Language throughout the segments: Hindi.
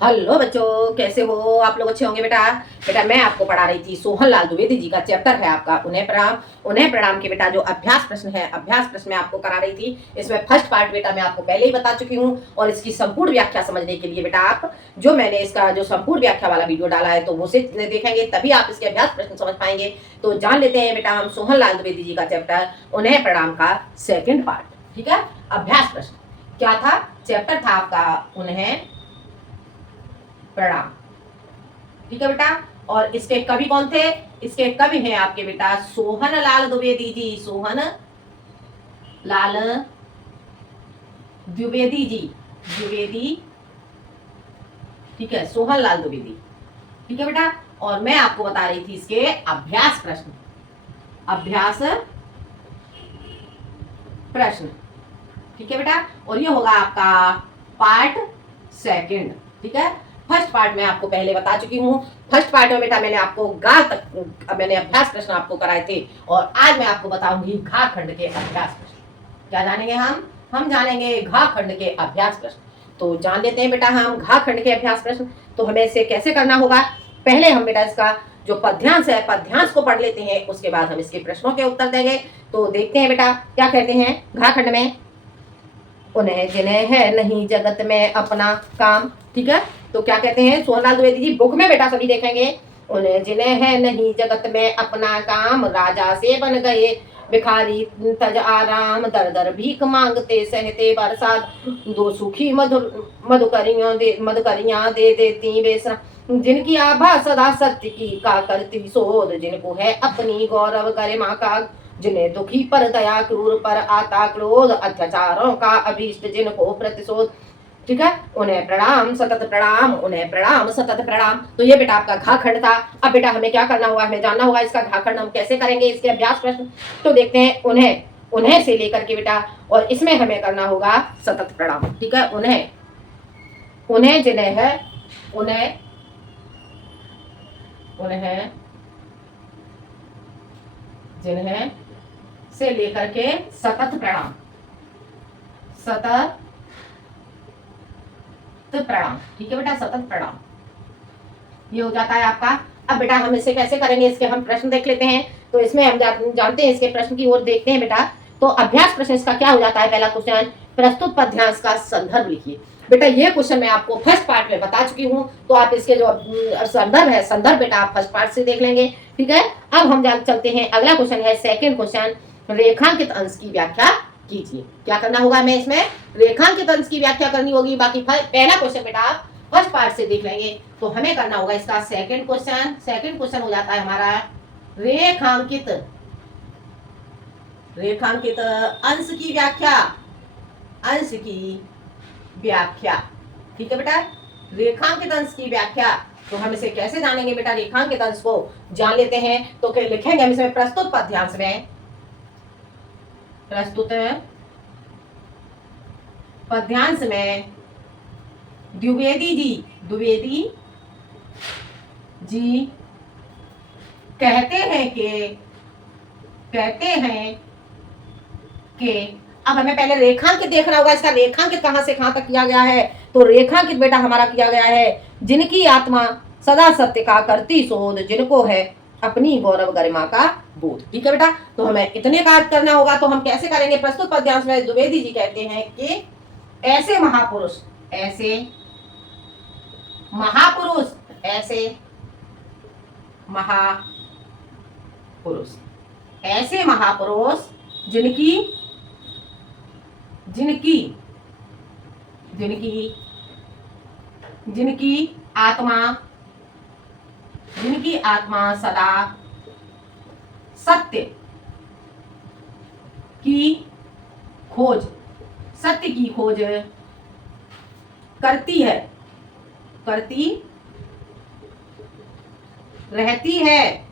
हेलो बच्चों, कैसे हो आप लोग? अच्छे होंगे बेटा। बेटा मैं आपको पढ़ा रही थी सोहनलाल द्विवेदी जी का चैप्टर है आपका उन्हें प्रणाम के बेटा जो अभ्यास प्रश्न है, अभ्यास प्रश्न मैं आपको करा रही थी। इसमें फर्स्ट पार्ट बेटा मैं आपको पहले ही बता चुकी हूँ और इसकी संपूर्ण व्याख्या समझने के लिए बेटा आप जो मैंने इसका जो संपूर्ण व्याख्या वाला वीडियो डाला है तो उसे देखेंगे तभी आप इसके अभ्यास प्रश्न समझ पाएंगे। तो जान लेते हैं बेटा हम सोहनलाल द्विवेदी जी का चैप्टर उन्हें प्रणाम का सेकेंड पार्ट। ठीक है, अभ्यास प्रश्न क्या था? चैप्टर था आपका उन्हें प्रणाम। ठीक है बेटा। और इसके कवि कौन थे? इसके कवि हैं आपके बेटा सोहन लाल द्विवेदी जी। सोहन लाल द्विवेदी जी, द्विवेदी। ठीक है, सोहन लाल द्विवेदी। ठीक है बेटा। और मैं आपको बता रही थी इसके अभ्यास प्रश्न, अभ्यास प्रश्न। ठीक है बेटा। और ये होगा आपका पार्ट सेकंड। ठीक है, फर्स्ट पार्ट में आपको पहले बता चुकी हूँ। फर्स्ट पार्ट में बेटा मैंने आपको गा तक मैंने अभ्यास प्रश्न आपको कराए थे और आज मैं आपको बताऊंगी घा खंड के अभ्यास प्रश्न। क्या जानेंगे हम जानेंगे घा खंड के अभ्यास प्रश्न। तो जान लेते हैं बेटा हम घा खंड के अभ्यास प्रश्न। तो हमें इसे कैसे करना होगा? पहले हम बेटा इसका जो पद्यांश है पद्यांश को पढ़ लेते हैं, उसके बाद हम इसके प्रश्नों के उत्तर देंगे। तो देखते हैं बेटा क्या कहते हैं घा खंड में। उन्हें जिन्हें है नहीं जगत में अपना काम। ठीक है, तो क्या कहते हैं सोहनलाल द्विवेदी जी बुक में बेटा सभी देखेंगे। उन्हें जिन्हें है नहीं जगत में अपना काम, राजा से बन गए भिखारी तज आराम, दर दर भीख मांगते सहते बरसात, दो सूखी मधुकरियां दे देती बेसरा, जिनकी आभा सदा सत्य की का करती शोध, जिनको है अपनी गौरव गरिमा का, जिन्हें दुखी पर दया, क्रूर पर आता क्रोध, अत्याचारों का अभीष्ट जिनको प्रतिशोध। ठीक है, उन्हें प्रणाम सतत प्रणाम, उन्हें प्रणाम सतत प्रणाम। तो ये बेटा आपका घा खंड था। अब बेटा हमें क्या करना होगा? हमें जानना होगा इसका घा खंड हम कैसे करेंगे, इसके अभ्यास प्रश्न। तो देखते हैं उन्हें से लेकर के बेटा, और इसमें हमें करना होगा सतत प्रणाम। ठीक है, उन्हें जिन्हें है उन्हें उन्हें जिन्हें से लेकर के सतत प्रणाम, सतत प्रणाम। ठीक है बेटा, सतत प्रणाम ये हो जाता है आपका। अब बेटा हम इसे कैसे करेंगे, इसके हम प्रश्न देख लेते हैं। तो इसमें हम जानते हैं, इसके प्रश्न की ओर देखते हैं बेटा। तो अभ्यास प्रश्न इसका क्या हो जाता है? पहला क्वेश्चन, प्रस्तुत पद्यांश का संदर्भ लिखिए। बेटा ये क्वेश्चन मैं आपको फर्स्ट पार्ट में बता चुकी हूँ, तो आप इसके जो संदर्भ है, संदर्भ बेटा आप फर्स्ट पार्ट से देख लेंगे। ठीक है, अब हम चलते हैं, अगला क्वेश्चन है सेकेंड क्वेश्चन, रेखांकित अंश की व्याख्या कीजिए। क्या करना होगा हमें इसमें? रेखांकित अंश की व्याख्या करनी होगी। बाकी पहला क्वेश्चन बेटा आप फर्स्ट पार्ट से देख लेंगे। तो हमें करना होगा इसका सेकंड क्वेश्चन। सेकंड क्वेश्चन हो जाता है हमारा रेखांकित रेखांकित अंश की व्याख्या, अंश की व्याख्या। ठीक है बेटा, रेखांकित अंश की व्याख्या। तो हम इसे कैसे जानेंगे बेटा? रेखांकित अंश को जान लेते हैं। तो लिखेंगे हम इसमें प्रस्तुत पद्यांश में, प्रस्तुत पद्यांश में द्विवेदी जी कहते हैं कि अब हमें पहले रेखांकित देखना होगा। इसका रेखांकित कहां से कहां तक किया गया है? तो रेखांकित बेटा हमारा किया गया है, जिनकी आत्मा सदा सत्य का करती शोध, जिनको है अपनी गौरव गरिमा का बोध। ठीक है बेटा, तो हमें इतने कार्य करना होगा। तो हम कैसे करेंगे? प्रस्तुत पद्यांश में द्विवेदी जी कहते हैं कि ऐसे महापुरुष, ऐसे महापुरुष, ऐसे महापुरुष, ऐसे महापुरुष जिनकी जिनकी जिनकी जिनकी आत्मा जिनकी आत्मा सदा सत्य की खोज, सत्य की खोज करती है, करती रहती है,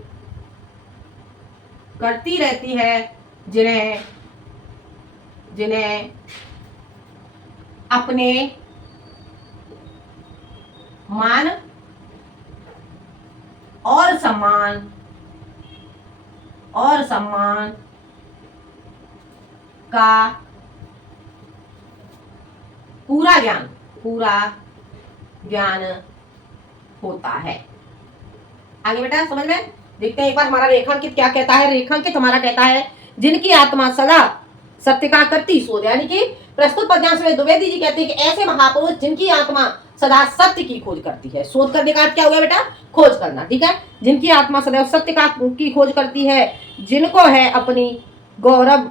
करती रहती है, जिन्हें जिन्हें अपने मान और सम्मान का पूरा ज्ञान होता है। आगे बेटा समझ में देखते हैं एक बार हमारा रेखांकित क्या कहता है। रेखांकित हमारा कहता है जिनकी आत्मा सदा सत्य का करती शोध, यानी कि प्रस्तुत पद्यांश में द्विवेदी जी कहते हैं कि ऐसे महापुरुष जिनकी आत्मा सदा सत्य की खोज करती है। शोध करने का अर्थ क्या हुआ बेटा? खोज करना, ठीक है। जिनकी आत्मा सदैव सत्य का की खोज करती है, जिनको है अपनी गौरव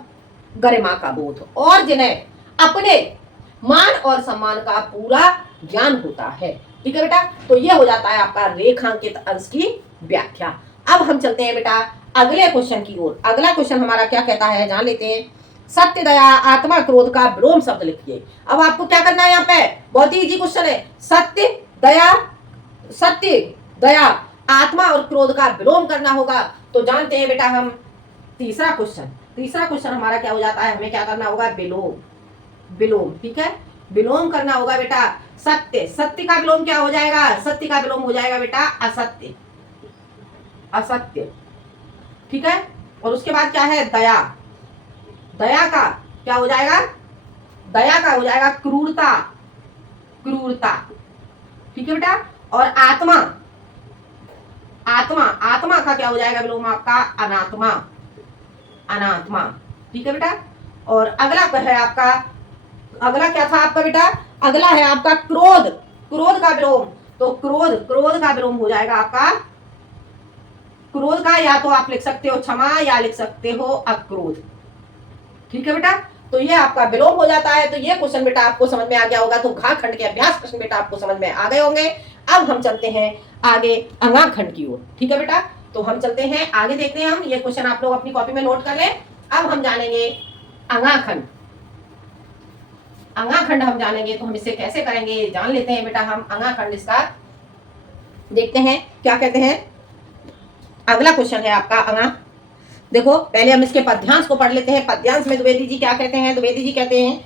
गरिमा का बोध, और जिन्हें अपने मान और सम्मान का पूरा ज्ञान होता है, ठीक है बेटा। तो ये हो जाता है आपका रेखांकित अंश की व्याख्या। अब हम चलते हैं बेटा अगले क्वेश्चन की ओर। अगला क्वेश्चन हमारा क्या कहता है जान लेते हैं। सत्य दया आत्मा क्रोध का विलोम शब्द लिखिए। अब आपको क्या करना है यहाँ पे, बहुत ही इजी क्वेश्चन है। सत्य दया आत्मा और क्रोध का विलोम करना होगा। तो जानते हैं बेटा हम तीसरा क्वेश्चन हमारा क्या हो जाता है, हमें क्या करना होगा, विलोम, ठीक है। विलोम करना होगा बेटा। सत्य का विलोम क्या हो जाएगा? सत्य का विलोम हो जाएगा बेटा असत्य, ठीक है। और उसके बाद क्या है, दया का क्या हो जाएगा? दया का हो जाएगा क्रूरता, ठीक है बेटा। और आत्मा का क्या हो जाएगा विलोम आपका? अनात्मा, ठीक है बेटा। और अगला है आपका, अगला क्या था आपका बेटा? अगला है आपका क्रोध का विलोम। तो क्रोध का विलोम हो जाएगा आपका, क्रोध का या तो आप लिख सकते हो क्षमा या लिख सकते हो अक्रोध, ठीक है बेटा। तो ये आपका विलोम हो जाता है। तो ये क्वेश्चन बेटा आपको समझ में आ गया होगा। तो घा खंड के अभ्यास प्रश्न बेटा आपको समझ में आ गए होंगे। अब हम चलते हैं आगे अंगा खंड की ओर, ठीक है बेटा। तो हम चलते हैं आगे, देखते हैं हम ये क्वेश्चन आप लोग अपनी कॉपी में नोट कर लें। अब हम जानेंगे अंगा खंड हम जानेंगे। तो हम इसे कैसे करेंगे जान लेते हैं बेटा। हम अंगा खंड इसका देखते हैं क्या कहते हैं। अगला क्वेश्चन है आपका अंगा। देखो पहले हम इसके पद्यांश को पढ़ लेते हैं। पद्यांश में द्विवेदी जी क्या कहते हैं? द्विवेदी जी कहते हैं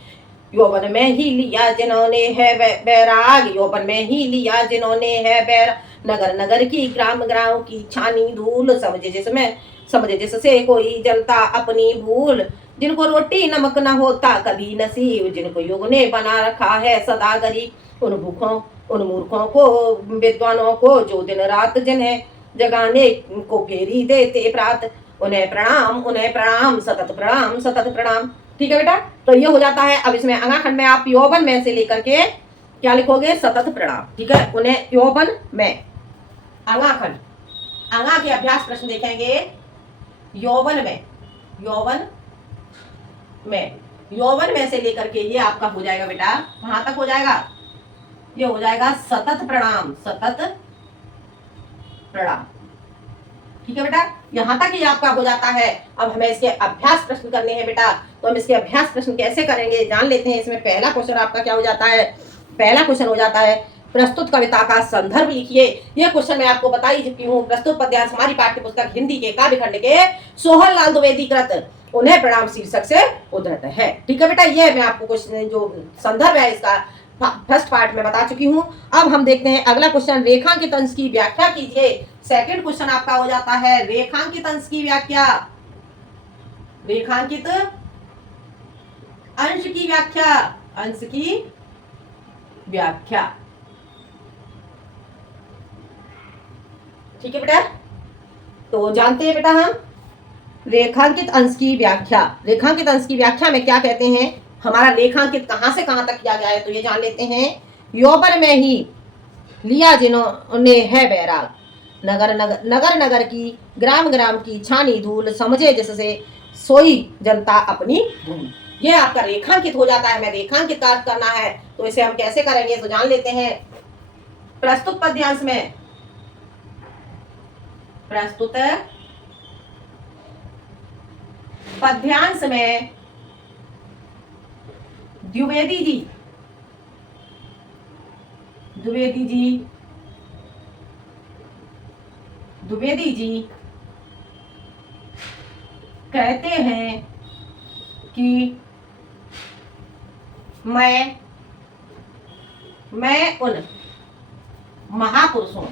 यौवन में ही लिया जिन्होंने है बैराग, यौवन में ही लिया जिन्होंने है बैर, नगर नगर की ग्राम ग्राम की छानी धूल, समझे जिससे कोई जलता अपनी भूल, जिनको रोटी नमक न होता कभी नसीब, जिनको युग ने बना रखा है सदा गरीब, उन भूखों उन मूर्खों को विद्वानों को जो दिन रात जिन्हें जगाने को फेरी देते प्रात, उन्हें प्रणाम सतत प्रणाम, ठीक है बेटा। तो ये हो जाता है। अब इसमें अंगाखंड में आप यौवन में से लेकर के क्या लिखोगे? सतत प्रणाम, ठीक है। उन्हें यौवन में अंगाखंड, अंगा के अभ्यास प्रश्न देखेंगे। यौवन में से लेकर के ये आपका हो जाएगा बेटा, कहां तक हो जाएगा? ये हो जाएगा सतत प्रणाम, ठीक है बेटा। यहां तक ही आपका हो जाता है। अब हमें इसके अभ्यास प्रश्न करने हैं बेटा। तो हम इसके अभ्यास प्रश्न कैसे करेंगे जान लेते हैं। इसमें पहला क्वेश्चन आपका क्या हो जाता है? पहला क्वेश्चन हो जाता है प्रस्तुत कविता का संदर्भ लिखिए। यह क्वेश्चन मैं आपको बता ही चुकी हूँ। प्रस्तुत पद्यांश हमारी पाठ्य पुस्तक हिंदी के काव्य खंड के सोहन लाल द्विवेदी कृत उन्हें प्रणाम शीर्षक से उद्धृत है, ठीक है बेटा। यह मैं आपको क्वेश्चन जो संदर्भ है इसका फर्स्ट पार्ट में बता चुकी हूँ। अब हम देखते हैं अगला क्वेश्चन, रेखांकित अंश की व्याख्या कीजिए। सेकंड क्वेश्चन आपका हो जाता है रेखांकित अंश की व्याख्या, रेखांकित अंश की व्याख्या, ठीक है बेटा। तो जानते हैं बेटा हम रेखांकित अंश की व्याख्या। रेखांकित अंश की व्याख्या में क्या कहते हैं? हमारा रेखांकित कहां से कहां तक किया गया है तो ये जान लेते हैं। यौवन में ही लिया जिन्होंने है बैराग, नगर नगर की ग्राम ग्राम की छानी धूल, समझे जिससे सोई जनता अपनी भूल। ये आपका रेखांकित हो जाता है। हमें रेखांकित करना है तो इसे हम कैसे करेंगे तो जान लेते हैं। प्रस्तुत पद्यांश में द्विवेदी जी कहते हैं कि मैं उन महापुरुषों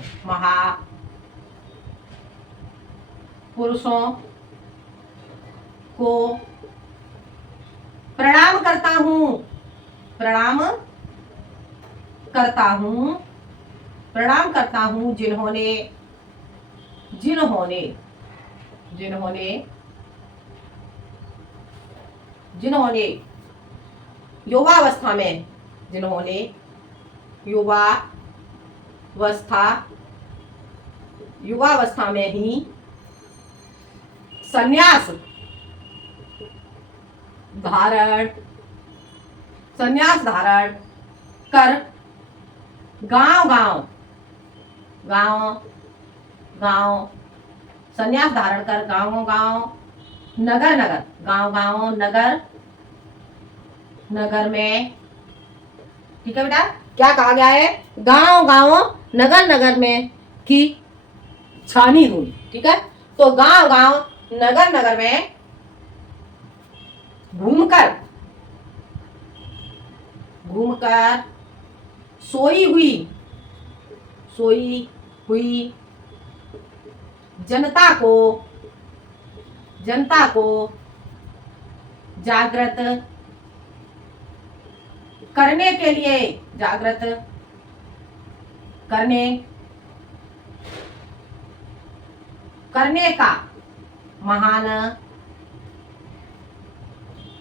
को प्रणाम करता हूं प्रणाम करता हूँ जिन्होंने जिन्होंने जिन्होंने जिन्होंने युवावस्था में जिन्होंने युवावस्था युवावस्था में ही संन्यास धारण कर गांव गांव गांव गांव संन्यास धारण कर गांव गांव नगर नगर गांव गांव नगर नगर में, ठीक है बेटा, क्या कहा गया है, गांव गांव नगर नगर में की छानी हुई, ठीक है। तो गांव गांव नगर नगर में घूमकर घूमकर सोई हुई जनता को जागृत करने के लिए जागृत करने का महान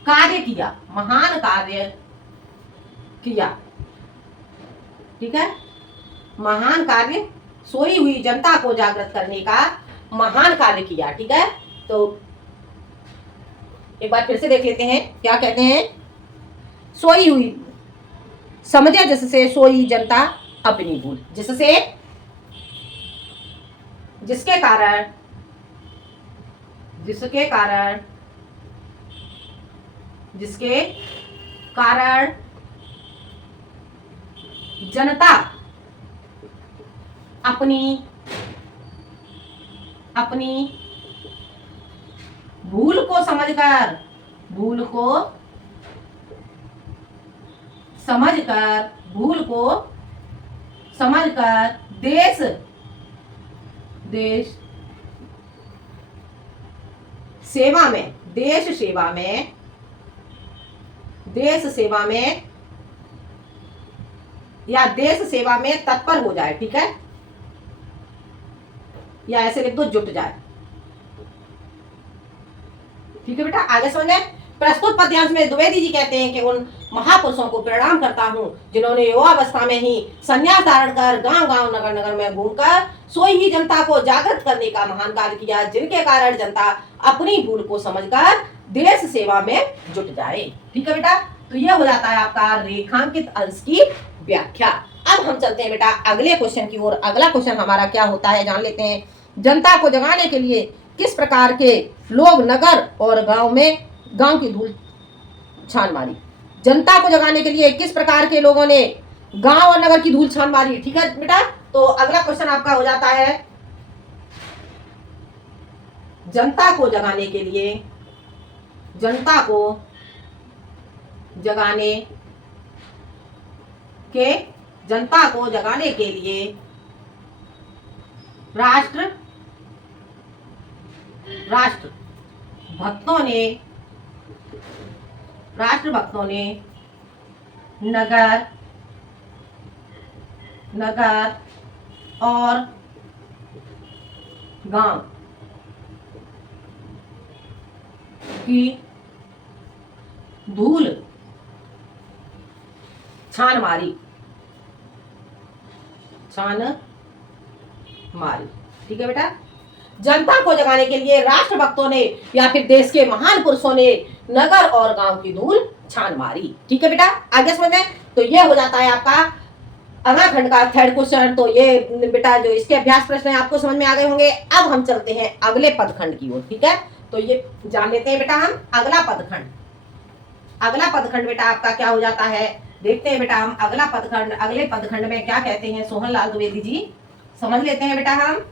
कार्य किया, ठीक है। महान कार्य, सोई हुई जनता को जागृत करने का महान कार्य किया, ठीक है। तो एक बार फिर से देख लेते हैं, क्या कहते हैं, सोई हुई, समझे जिससे सोई जनता अपनी भूल, जिससे जिसके कारण जनता अपनी भूल को समझकर देश सेवा में तत्पर हो जाए, ठीक है, या ऐसे लिख दो, जुट जाए, ठीक है बेटा। आगे समझे। प्रस्तुत पद्यांश में द्विवेदी जी कहते हैं कि उन महापुरुषों को प्रणाम करता हूँ जिन्होंने युवावस्था में ही संन्यास धारण कर गांव गांव नगर नगर में घूमकर सोई ही जनता को जागृत करने का महान कार्य किया, जिनके कारण जनता अपनी भूल को समझकर देश सेवा में जुट जाए, ठीक है बेटा। तो यह हो जाता है आपका रेखांकित अंश की व्याख्या। अब हम चलते हैं बेटा अगले क्वेश्चन की ओर। अगला क्वेश्चन हमारा क्या होता है जान लेते हैं। जनता को जगाने के लिए किस प्रकार के लोग नगर और गांव की धूल छान मारी। जनता को जगाने के लिए किस प्रकार के लोगों ने गांव और नगर की धूल छान मारी, ठीक है बेटा। तो अगला क्वेश्चन आपका हो जाता है, जनता को जगाने के लिए राष्ट्र भक्तों ने नगर और गांव की धूल छान मारी, ठीक है बेटा। जनता को जगाने के लिए राष्ट्रभक्तों ने या फिर देश के महान पुरुषों ने नगर और गांव की धूल छान मारी, ठीक है बेटा। आगे समझे। तो ये हो जाता है आपका अगला खंड का थर्ड क्वेश्चन। तो ये बेटा जो इसके अभ्यास प्रश्न है आपको समझ में आ गए होंगे। अब हम चलते हैं अगले पदखंड की ओर, ठीक है। तो ये जान लेते हैं बेटा हम अगला पदखंड बेटा आपका क्या हो जाता है, देखते हैं बेटा हम अगले पदखंड में क्या कहते हैं सोहनलाल द्विवेदी जी, समझ लेते हैं बेटा हम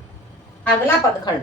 अगला पदखंड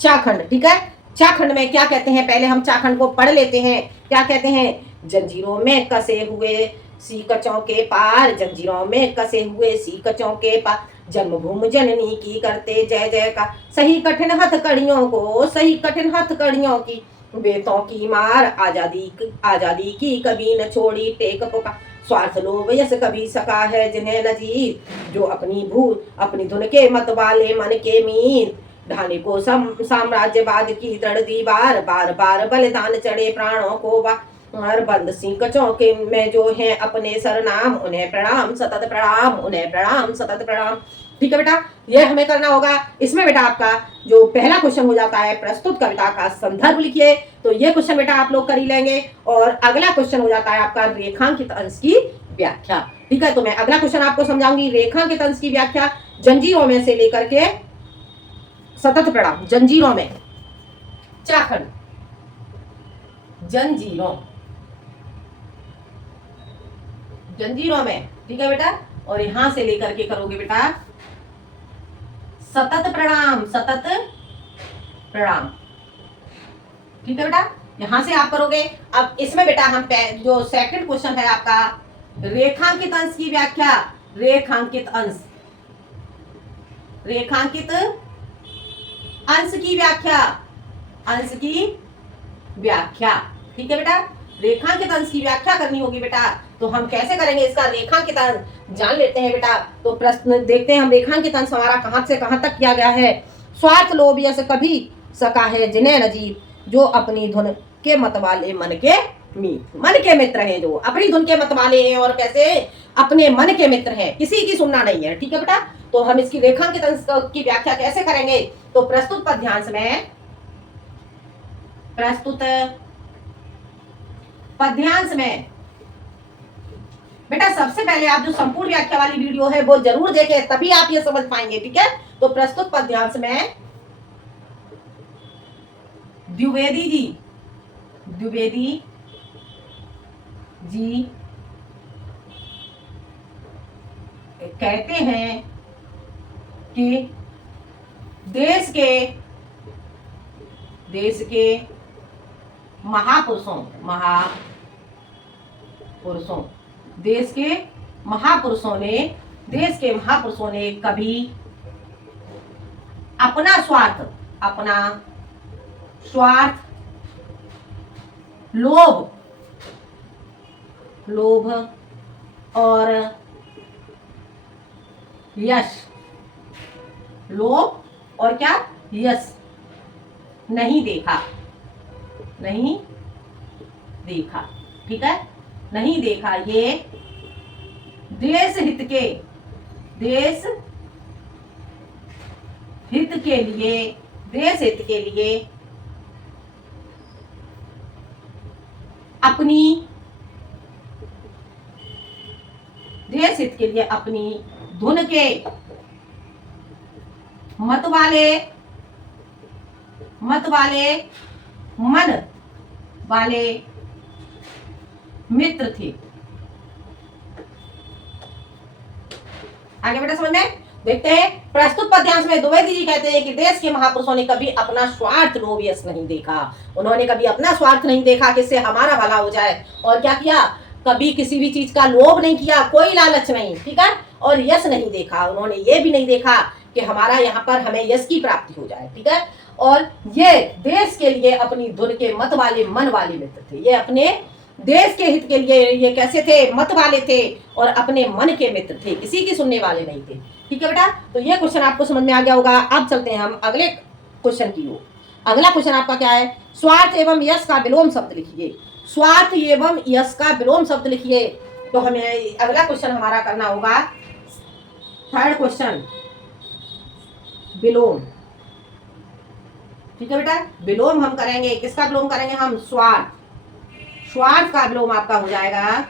चाखंड, ठीक है। चाखंड में क्या कहते हैं, पहले हम चाखंड को पढ़ लेते हैं। क्या कहते हैं, जंजीरों में कसे हुए सीकचों के पार, जंजीरों में कसे हुए सीकचों के पार, जन्मभूमि जननी की करते जय जय का, सही कठिन हथकड़ियों की बेतों की मार, आजादी की कभी न छोड़ी टेक पुकार, स्वार्थ लोभ यस कभी सका है जिन्हें न जीत, जो अपनी धुन के मत वाले मन के मीत, ढाने को साम्राज्यवाद की दृढ़ दीवार, बार बार बलिदान चढ़े प्राणों को और बंद सिंह चौके में जो है अपने सरनाम, उन्हें प्रणाम सतत प्रणाम, उन्हें प्रणाम सतत प्रणाम। ठीक है बेटा, ये हमें करना होगा। इसमें बेटा आपका जो पहला क्वेश्चन हो जाता है, प्रस्तुत कविता का संदर्भ लिखिए, तो ये क्वेश्चन बेटा आप लोग कर ही लेंगे। और अगला क्वेश्चन हो जाता है आपका रेखांकित अंश की व्याख्या। ठीक है, तो मैं अगला क्वेश्चन आपको समझाऊंगी। रेखांकित अंश की व्याख्या जंजीरों में से लेकर के सतत प्रणाम, जंजीरों में, चाखंड, जंजीरों में, ठीक है बेटा, और यहां से लेकर के करोगे बेटा सतत प्रणाम, सतत प्रणाम। ठीक है बेटा, यहां से आप करोगे। अब इसमें बेटा हम जो सेकंड क्वेश्चन है आपका, रेखांकित अंश की व्याख्या, रेखांकित अंश, रेखांकित अंश की व्याख्या, अंश की व्याख्या। ठीक है बेटा, रेखांकित अंश की व्याख्या करनी होगी बेटा। तो हम कैसे करेंगे इसका रेखांकित अंश जान लेते हैं बेटा। तो प्रश्न देखते हैं हम, रेखांकित अंश हमारा कहां से कहां तक किया गया है। स्वार्थ लोभ यस कभी सका है जिन्हें न जीत, जो अपनी धुन के मत वाले मन के मीत, मन के मित्र हैं, जो अपनी धुन के मत वाले हैं और कैसे अपने मन के मित्र हैं, किसी की सुनना नहीं है। ठीक है बेटा, तो हम इसकी रेखांकित अंश की व्याख्या कैसे करेंगे। तो प्रस्तुत पद्यांश में, प्रस्तुत पद्यांश में बेटा सबसे पहले आप जो संपूर्ण व्याख्या वाली वीडियो है वो जरूर देखें, तभी आप ये समझ पाएंगे। ठीक है, तो प्रस्तुत पद्यांश में द्विवेदी जी कहते हैं कि देश के महापुरुषों, देश के महापुरुषों ने कभी अपना स्वार्थ लोभ और यश, लोभ और क्या, यश नहीं देखा। ठीक है, नहीं देखा। ये देश हित के लिए अपनी धुन के मत वाले मन वाले मित्र थे। आगे बेटा समझ में देखते हैं। प्रस्तुत पद्यांश में द्विवेदी जी कहते हैं कि देश के महापुरुषों ने कभी अपना स्वार्थ लोभ यश नहीं देखा। उन्होंने कभी अपना स्वार्थ नहीं देखा किससे हमारा भला हो जाए, और क्या किया, कभी किसी भी चीज का लोभ नहीं किया, कोई लालच नहीं। ठीक है, और यश नहीं देखा। उन्होंने ये भी नहीं देखा कि हमारा यहाँ पर हमें यश की प्राप्ति हो जाए। ठीक है, और ये देश के लिए अपनी धुन के मत वाले मन वाले मित्र थे। ये अपने देश के हित के लिए ये कैसे थे, मत वाले थे और अपने मन के मित्र थे, किसी की सुनने वाले नहीं थे। ठीक है बेटा, तो ये क्वेश्चन आपको समझ में आ गया होगा। अब चलते हैं हम अगले क्वेश्चन की ओर। अगला क्वेश्चन आपका क्या है, स्वार्थ एवं यश का विलोम शब्द लिखिए। स्वार्थ एवं यश का विलोम शब्द लिखिए। तो हमें अगला क्वेश्चन हमारा करना होगा, थर्ड क्वेश्चन, विलोम। ठीक है बेटा, विलोम हम करेंगे, किसका विलोम करेंगे हम, स्वार्थ का विलोम आपका हो जाएगा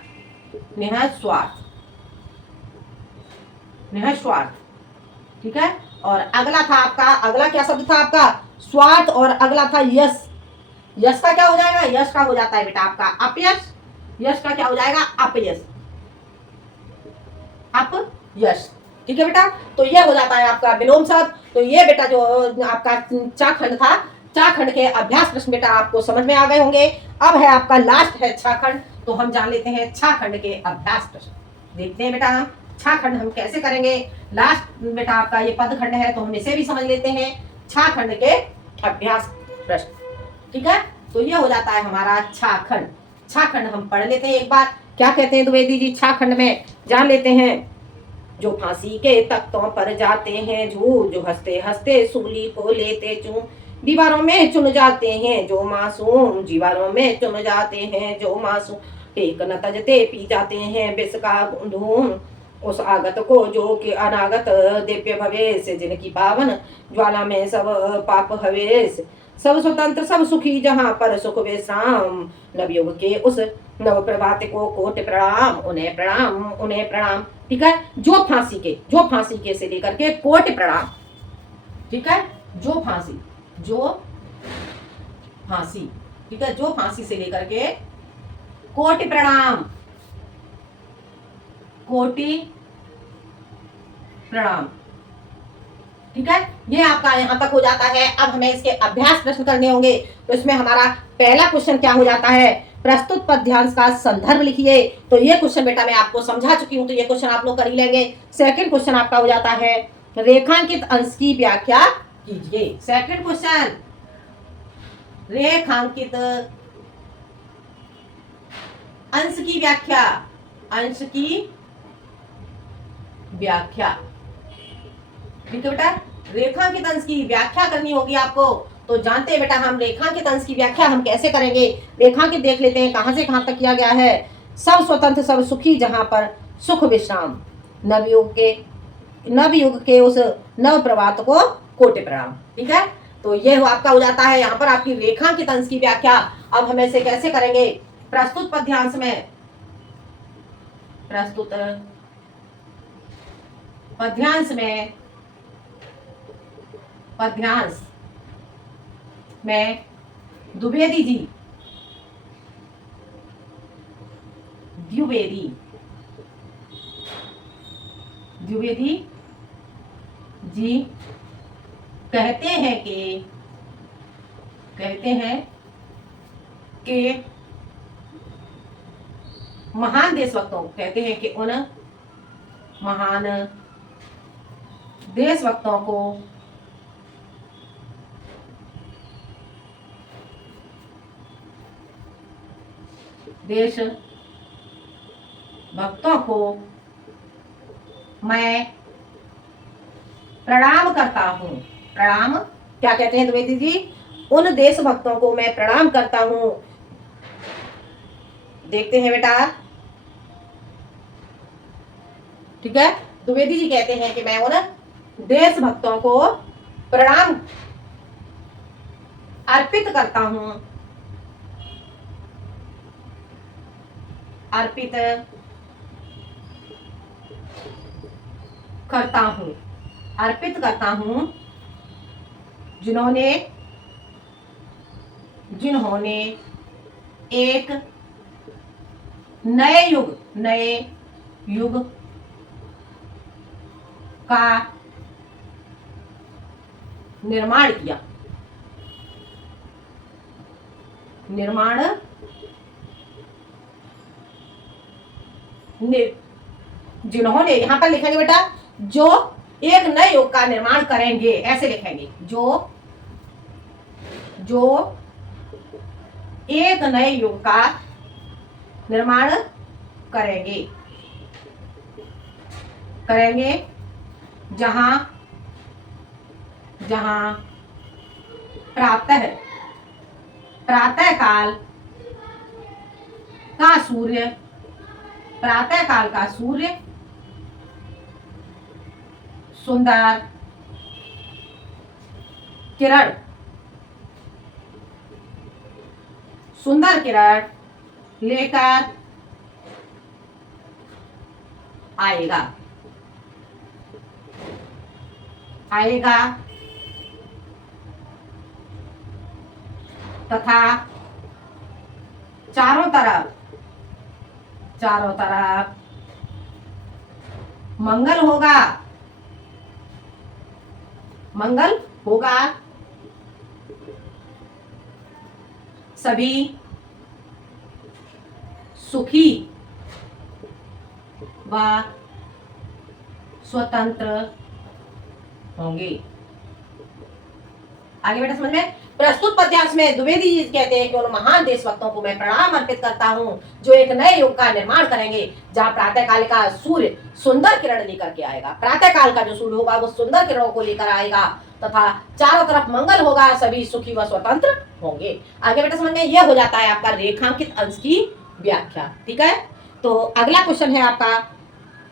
निहस्वार्थ। ठीक है, और अगला था आपका, अगला क्या शब्द था आपका, स्वार्थ, और अगला था यश। यश का क्या हो जाएगा, यश का हो जाता है बेटा आपका अपयश। यश का क्या हो जाएगा, अपयश। ठीक है बेटा, तो ये हो जाता है आपका विलोम शब्द। तो ये बेटा जो आपका चाखंड था, चाखंड के अभ्यास प्रश्न बेटा आपको समझ में आ गए होंगे। अब है आपका लास्ट है छाखंड, तो हम जान लेते हैं छाखंड के अभ्यास प्रश्न। देखते हैं बेटा हम छाखंड हम कैसे करेंगे। लास्ट बेटा आपका ये पदखंड है, तो हम इसे भी समझ लेते हैं, छाखंड के अभ्यास प्रश्न। ठीक है, तो ये हो जाता है हमारा छाखंड। छाखंड हम पढ़ लेते हैं एक बार। क्या कहते हैं द्विवेदी जी छा खंड में, जान लेते हैं। जो फांसी के तख्तों पर जाते हैं झूठ, जो हंसते हंसते सूली को लेते चूम, दीवारों में चुन जाते हैं जो मासूम, दीवारों में चुन जाते हैं जो मासूम, टेक न तजते पी जाते हैं विष का धूम, उस आगत को जो कि अनागत दिव्य भवेश, जिनकी पावन ज्वाला में सब पाप हवेश, सब स्वतंत्र सब सुखी जहाँ पर सुख विश्राम, नवयुग के उस नव प्रभात को कोट प्रणाम, उन्हें प्रणाम उन्हें प्रणाम। ठीक है, जो फांसी के से लेकर के कोट प्रणाम। ठीक है, जो फांसी ठीक है, जो फांसी से लेकर के कोटि प्रणाम, कोटि प्रणाम। ठीक है, ये आपका यहां तक हो जाता है। अब हमें इसके अभ्यास प्रश्न करने होंगे। तो इसमें हमारा पहला क्वेश्चन क्या हो जाता है, प्रस्तुत पद्यांश का संदर्भ लिखिए। तो ये क्वेश्चन बेटा मैं आपको समझा चुकी हूं, तो ये क्वेश्चन आप लोग कर ही लेंगे। सेकंड क्वेश्चन आपका हो जाता है, रेखांकित अंश की व्याख्या कीजिए। सेकंड क्वेश्चन, रेखांकित अंश की व्याख्या, अंश की व्याख्या। ठीक है बेटा, रेखांकित अंश की व्याख्या करनी होगी आपको। तो जानते हैं बेटा हम रेखांकित अंश की व्याख्या हम कैसे करेंगे। रेखांकित देख लेते हैं कहां से कहां तक किया गया है। सब स्वतंत्र सब सुखी जहां पर सुख विश्राम, नवयुग के उस नव प्रभात को कोटि प्रणाम। ठीक है, तो ये आपका हो जाता है यहाँ पर आपकी रेखांकित अंश की व्याख्या। अब हम इसे कैसे करेंगे, प्रस्तुत पद्यांश में, प्रस्तुत पद्यांश में द्विवेदी जी कहते हैं कि महान देशभक्तों, कहते हैं कि उन महान देशभक्तों को मैं प्रणाम करता हूं। प्रणाम क्या कहते हैं द्विवेदी जी, उन देशभक्तों को मैं प्रणाम करता हूं। देखते हैं बेटा, ठीक है, द्विवेदी जी कहते हैं कि मैं उन देशभक्तों को प्रणाम अर्पित करता हूं, अर्पित करता हूं जिन्होंने एक नए युग का निर्माण किया। जिन्होंने, यहां पर लिखेंगे बेटा जो एक नए युग का निर्माण करेंगे, ऐसे लिखेंगे, जो एक नए युग का निर्माण करेंगे जहां प्रातः काल का सूर्य सुंदर किरण लेकर आएगा तथा चारों तरफ मंगल होगा, सभी सुखी व स्वतंत्र होंगे। आगे बेटा समझ में, प्रस्तुत पद्यांश में द्विवेदी जी कहते हैं कि उन महान देशभक्तों को मैं प्रणाम अर्पित करता हूँ जो एक नए युग का निर्माण करेंगे, जहाँ प्रातःकाल का सूर्य सुंदर किरण लेकर के आएगा। प्रातःकाल का जो सूर्य होगा वो सुंदर किरणों को लेकर आएगा तथा चारों तरफ मंगल होगा, सभी सुखी व स्वतंत्र होंगे। आगे बेटा समझ में, यह हो जाता है आपका रेखांकित अंश की व्याख्या। ठीक है, तो अगला क्वेश्चन है आपका,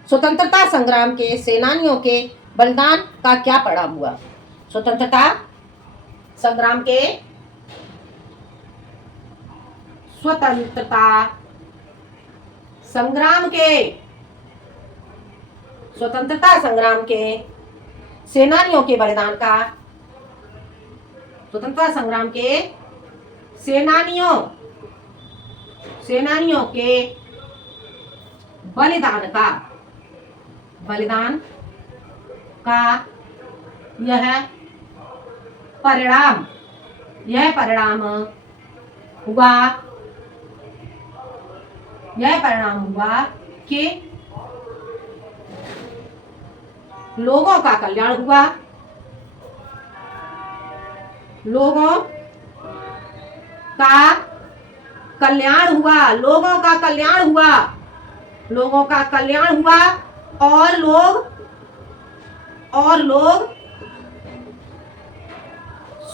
स्वतंत्रता संग्राम के सेनानियों के बलिदान का क्या परिणाम हुआ? स्वतंत्रता संग्राम के स्वतंत्रता संग्राम के स्वतंत्रता संग्राम के सेनानियों के बलिदान का, स्वतंत्रता संग्राम के सेनानियों के बलिदान का यह परिणाम हुआ कि लोगों का कल्याण हुआ, लोगों का कल्याण हुआ और लोग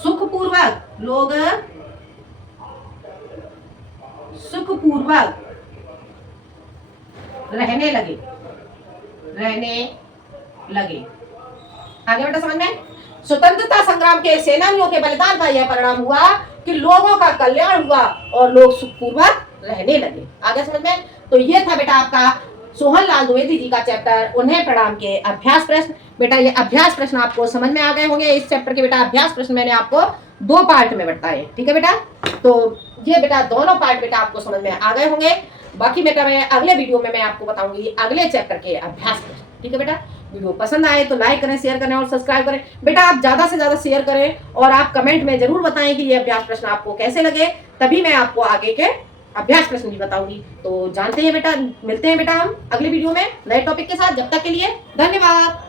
सुखपूर्वक रहने लगे। आगे बेटा समझ में, स्वतंत्रता संग्राम के सेनानियों के बलिदान का यह परिणाम हुआ कि लोगों का कल्याण हुआ और लोग सुखपूर्वक रहने लगे। आगे समझ में, तो ये था बेटा आपका सोहनलाल द्विवेदी जी का चैप्टर उन्हें प्रणाम के अभ्यास प्रश्न। बेटा ये अभ्यास प्रश्न आपको समझ में आ गए होंगे। इस चैप्टर के बेटा अभ्यास प्रश्न मैंने आपको 2 पार्ट में बताए। ठीक है बेटा, तो ये बेटा दोनों पार्ट बेटा आपको समझ में आ गए होंगे। बाकी बेटा मैं अगले वीडियो में मैं आपको बताऊंगी अगले चैप्टर के अभ्यास प्रश्न। ठीक है बेटा, वीडियो पसंद आए तो लाइक करें, शेयर करें और सब्सक्राइब करें। बेटा आप ज्यादा से ज्यादा शेयर करें और आप कमेंट में जरूर बताएं कि ये अभ्यास प्रश्न आपको कैसे लगे, तभी मैं आपको आगे के अभ्यास प्रश्न भी बताऊंगी। तो जानते हैं बेटा, मिलते हैं बेटा हम अगले वीडियो में नए टॉपिक के साथ। जब तक के लिए धन्यवाद।